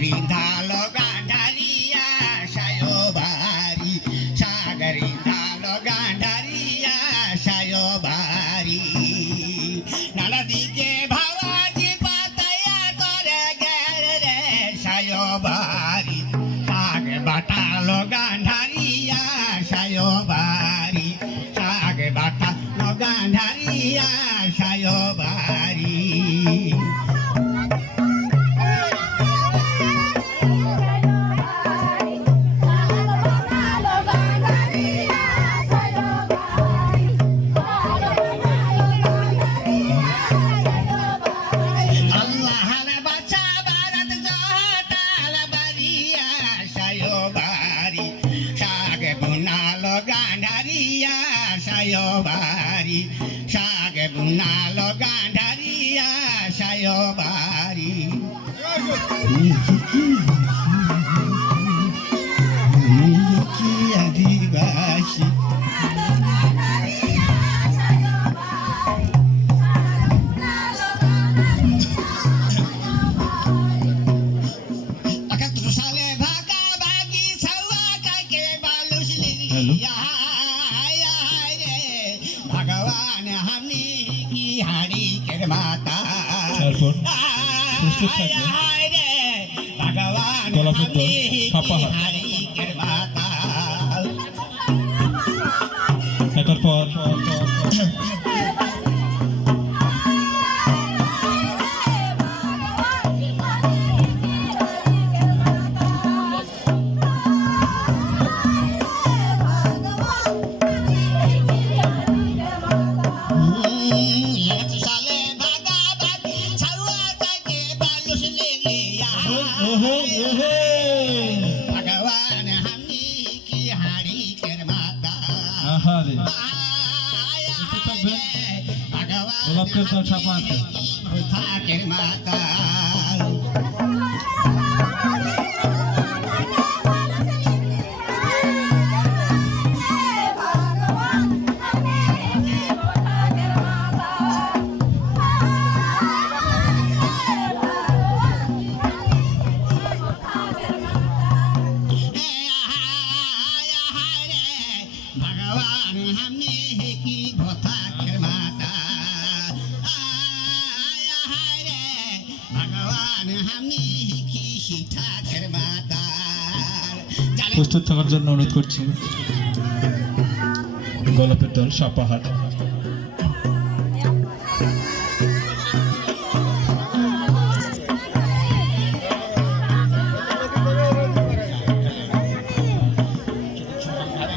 ধালো গান্ধারিয়া সায়বারি সাগরি ধালো গান্ধারিয়া সায়বারি নানা দিকে ভাবাজি পাতায়া করে গেল রে সায়বারি শাক বাটালো গান্ধারিয়া সায়বারি শাক বাটালো গান্ধারিয়া সায়বারি গান্ধারিয়া সায়বারি শাক বুনালো গান্ধারিয়া সায়বারি আদিবাসী সালে ভাগা ভাগি ছাওয়া কাকে বালুসলি भगवान हमने की हाड़ी के माता भगवान हमने की हाड़ी के माता भगवान हमने की हाड़ी के माता भगवान के माता भगवान हमने की भोथा के माता भगवान हमने की सीता के माता প্রস্তুত থাকার জন্য অনুরোধ করছি গোলাপের দল সাপাহাট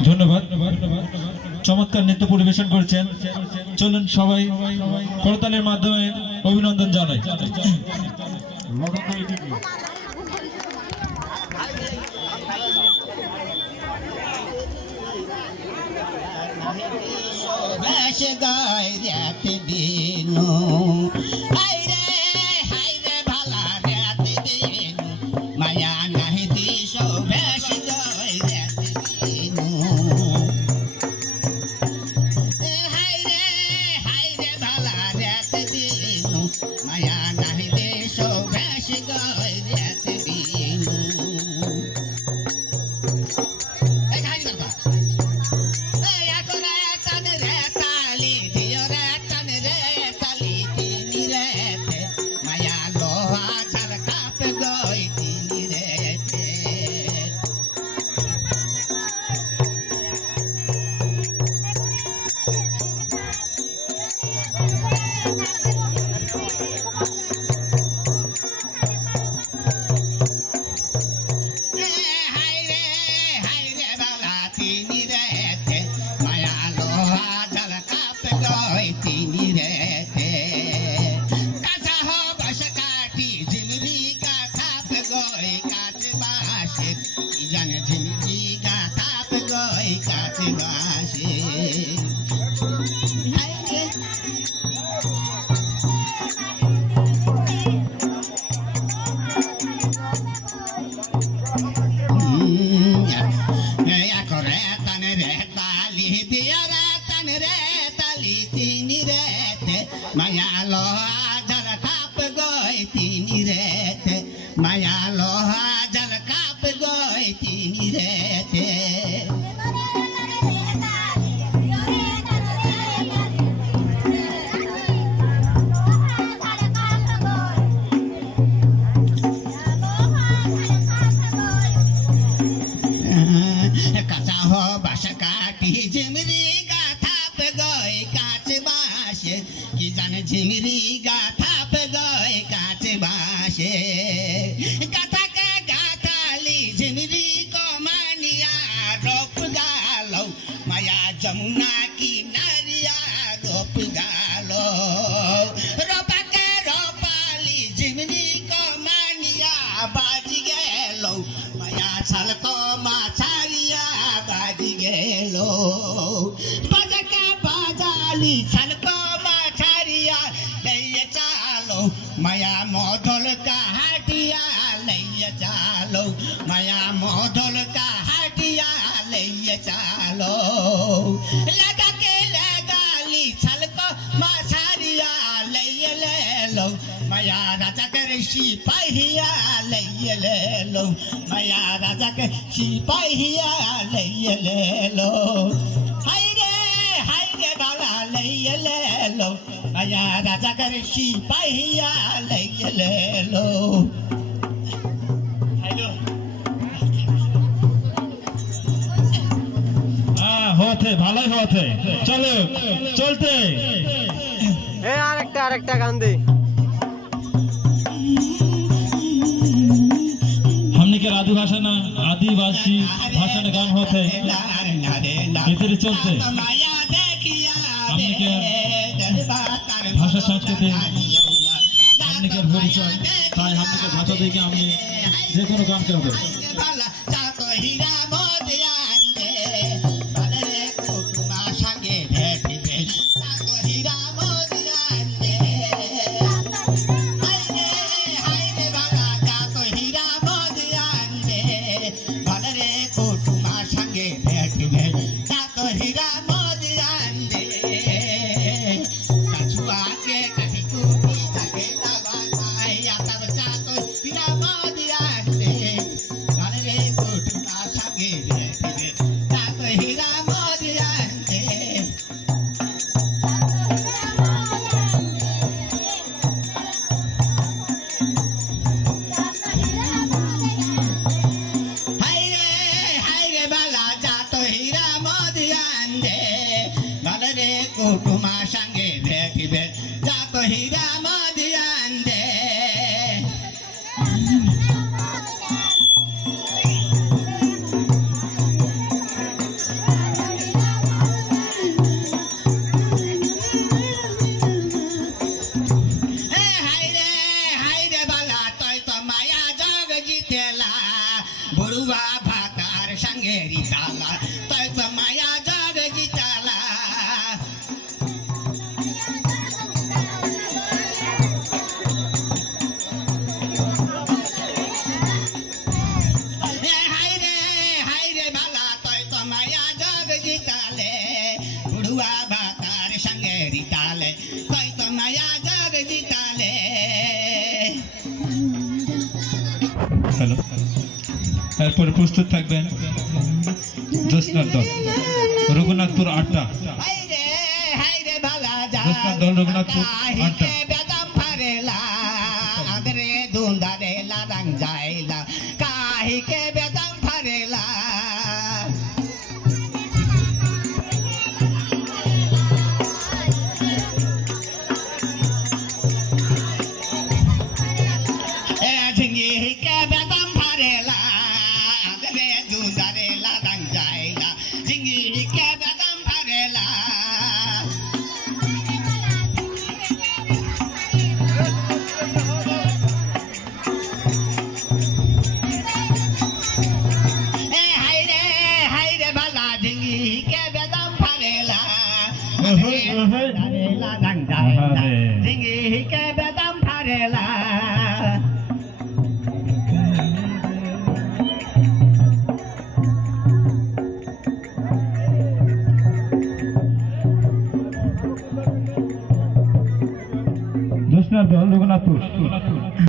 ধন্যবাদ চমৎকার নৃত্য পরিবেশন করেছেন চলুন সবাই করতালের মাধ্যমে অভিনন্দন জানাই বেশ গায় রাতে দিনু আইরে হাইরে ভালা রাতে দিনু মায়া নাহি দিস বেশ গায় রাতে দিনু হাইরে হাইরে ভালা রাতে দিনু মায়া নাহি দিস বেশ গায় রাতে দিনু माया लोहा বাসে কি জানে ঝিমিরি গাথাপ গয় কাছে বাসে গাথাকে গাথালি ঝিমিরি কমানিয়া রপ গাল মায়া যমুনা কি নারিয়া রপ গাল রপাকে রপালি ঝিমিরি কমানিয়া বাজি গেল মায়া ছালক মাছারিয়া বাজি গেল বাজাকে বাজালি ছালক মাছারিয়া লইয়া চালো মায়া মধল কাহাটিয়া লইয়া চালো মায়া মধল কাহাটিয়া লইয়া চালো লাগাকে লাগালি ছালক মাছারিয়া লইয়া লেলো মায়া রাজাকে সিপাহিয়া লইয়া লেলো মায়া রাজাকে সিপাহিয়া লইয়া লেলো হাই রে বালা লইয়া লেলো মায়া রাজাকে সিপাহিয়া লইয়া লেলো হ্যালো হ্যাঁ হতে ভালোই হতে চলো চলতে আরেকটা গান দে हमने के आदिवासी भाषा में गान होते इधर चलते हमने के भाषा संस्कृति हमने के परिचय তাই हमने के भाषा দেখে हमने যে কোনো গান করবে কুটুমা সঙ্গে দেখিবে যাত হীরা মদিয়ান দে হাই রে বালা তই তো মায়া জগ জিতেলা বড়ুয়া ভাতার সঙ্গে রিতালা তই তো মায়া জগ জিতালা बुढ़ुआ भातार संगे रिताले कोई तो नया जग जिताले হ্যালো এরপরে প্রস্তুত থাকবেন জোসনার দল রঘুনাথপুর 8টা हाय रे भला जा জোসনার দল রঘুনাথপুর 8টা बेदम फरेला अगरे धुंधारेला रंग जाएला काहे के बेदम फरेला जिंगी के बेदम फरेला জোসনার দল রঘুনাথপুর